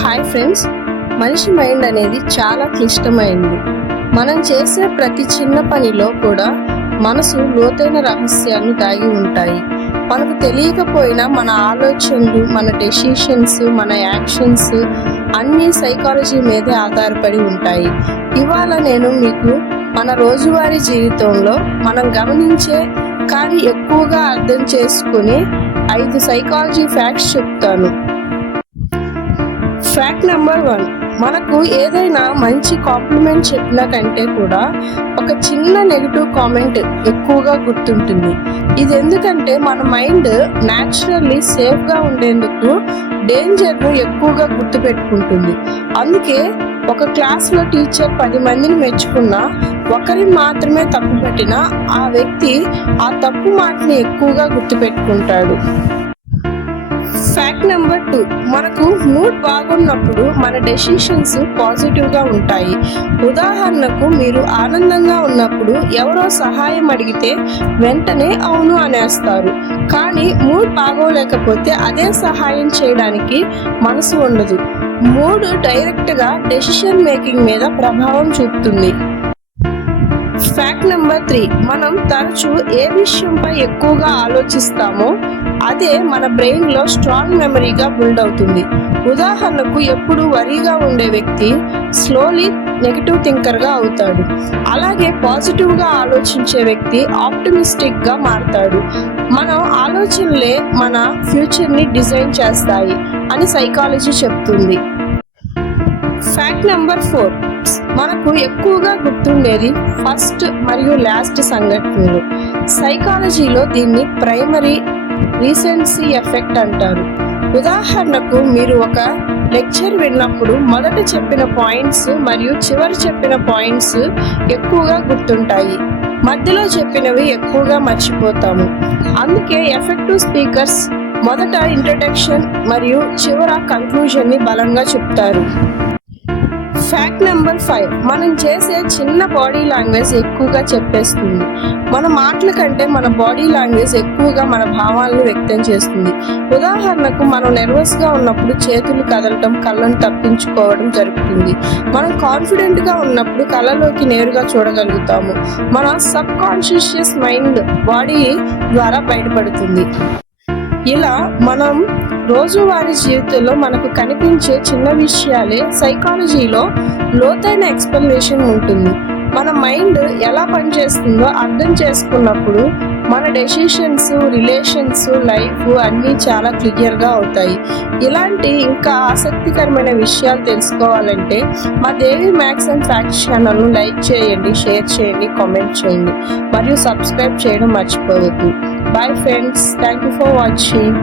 Hi friends మనిషి mind అనేది చాలా క్లిష్టమైనది మనం చేసే ప్రతి చిన్న పనిలో కూడా మనసు లోతైన రహస్యాలు దాగి ఉంటాయి. మనకు తెలియకపోయినా మన ఆలోచనలు మన డెసిషన్స్ మన యాక్షన్స్ అన్నీ సైకాలజీ మీదే ఆధారపడి ఉంటాయి. ఇవాళ నేను మీకు మన రోజువారీ జీవితంలో మనం గమనించే కానీ ఎక్కువగా అర్థం చేసుకుని ఐదు సైకాలజీ ఫ్యాక్ట్స్ చెప్తాను. ఫ్యాక్ట్ నెంబర్ వన్ మనకు ఏదైనా మంచి కాంప్లిమెంట్ చెప్పిన కంటే కూడా ఒక చిన్న నెగిటివ్ కామెంట్ ఎక్కువగా గుర్తుంటుంది. ఇది ఎందుకంటే మన మైండ్ న్యాచురల్లీ సేఫ్గా ఉండేందుకు డేంజర్ను ఎక్కువగా గుర్తుపెట్టుకుంటుంది. అందుకే ఒక క్లాస్లో టీచర్ పది మందిని మెచ్చుకున్నా ఒకరిని మాత్రమే తప్పు పట్టినా ఆ వ్యక్తి ఆ తప్పు మాటని ఎక్కువగా గుర్తుపెట్టుకుంటాడు. ఫ్యాక్ట్ నెంబర్ టూ మనకు మూడ్ బాగున్నప్పుడు మన డెసిషన్స్ పాజిటివ్గా ఉంటాయి. ఉదాహరణకు మీరు ఆనందంగా ఉన్నప్పుడు ఎవరో సహాయం అడిగితే వెంటనే అవును అనేస్తారు. కానీ మూడ్ బాగోలేకపోతే అదే సహాయం చేయడానికి మనసు ఉండదు. మూడు డైరెక్ట్గా డెసిషన్ మేకింగ్ మీద ప్రభావం చూపుతుంది. ఫ్యాక్ట్ నెంబర్ త్రీ మనం తరచూ ఏ విషయంపై ఎక్కువగా ఆలోచిస్తామో అదే మన బ్రెయిన్లో స్ట్రాంగ్ మెమరీగా బిల్డ్ అవుతుంది. ఉదాహరణకు ఎప్పుడు వరిగా ఉండే వ్యక్తి స్లోలీ నెగిటివ్ థింకర్గా అవుతాడు. అలాగే పాజిటివ్గా ఆలోచించే వ్యక్తి ఆప్టిమిస్టిక్గా మారతాడు. మనం ఆలోచనలే మన ఫ్యూచర్ని డిజైన్ చేస్తాయి అని సైకాలజీ చెప్తుంది. Fact number four. మనకు ఎక్కువగా గుర్తుండేది ఫస్ట్ మరియు లాస్ట్ సంఘటనలు. సైకాలజీలో దీన్ని ప్రైమరీ రీసెన్సీ ఎఫెక్ట్ అంటారు. ఉదాహరణకు మీరు ఒక లెక్చర్ విన్నప్పుడు మొదట చెప్పిన పాయింట్స్ మరియు చివరి చెప్పిన పాయింట్స్ ఎక్కువగా గుర్తుంటాయి. మధ్యలో చెప్పినవి ఎక్కువగా మర్చిపోతాము. అందుకే ఎఫెక్టివ్ స్పీకర్స్ మొదట ఇంట్రడక్షన్ మరియు చివర కంక్లూజన్ని బలంగా చెప్తారు. ఫ్యాక్ట్ నెంబర్ ఫైవ్ మనం చేసే చిన్న బాడీ లాంగ్వేజ్ ఎక్కువగా చెప్పేస్తుంది. మన మాటల కంటే మన బాడీ లాంగ్వేజ్ ఎక్కువగా మన భావాలను వ్యక్తం చేస్తుంది. ఉదాహరణకు మనం నెర్వస్గా ఉన్నప్పుడు చేతులు కదలటం కళ్ళను తప్పించుకోవడం జరుగుతుంది. మనం కాన్ఫిడెంట్గా ఉన్నప్పుడు కళ్ళలోకి నేరుగా చూడగలుగుతాము. మన సబ్ కాన్షియస్ మైండ్ బాడీ ద్వారా బయటపడుతుంది. ఇలా మనం రోజువారీ జీవితంలో మనకు కనిపించే చిన్న విషయాలే సైకాలజీలో లోతైన ఎక్స్ప్లెనేషన్ ఉంటుంది. మన మైండ్ ఎలా పనిచేస్తుందో అర్థం చేసుకున్నప్పుడు మన డెసిషన్స్ రిలేషన్స్ లైఫ్ అన్నీ చాలా క్లియర్గా అవుతాయి. ఇలాంటి ఇంకా ఆసక్తికరమైన విషయాలు తెలుసుకోవాలంటే మా దేవి మ్యాక్స్ అండ్ ఫ్యాక్ట్స్ ఛానల్ను లైక్ చేయండి షేర్ చేయండి కామెంట్ చేయండి. మరియు సబ్స్క్రైబ్ చేయడం మర్చిపోవద్దు. Bye friends thank you for watching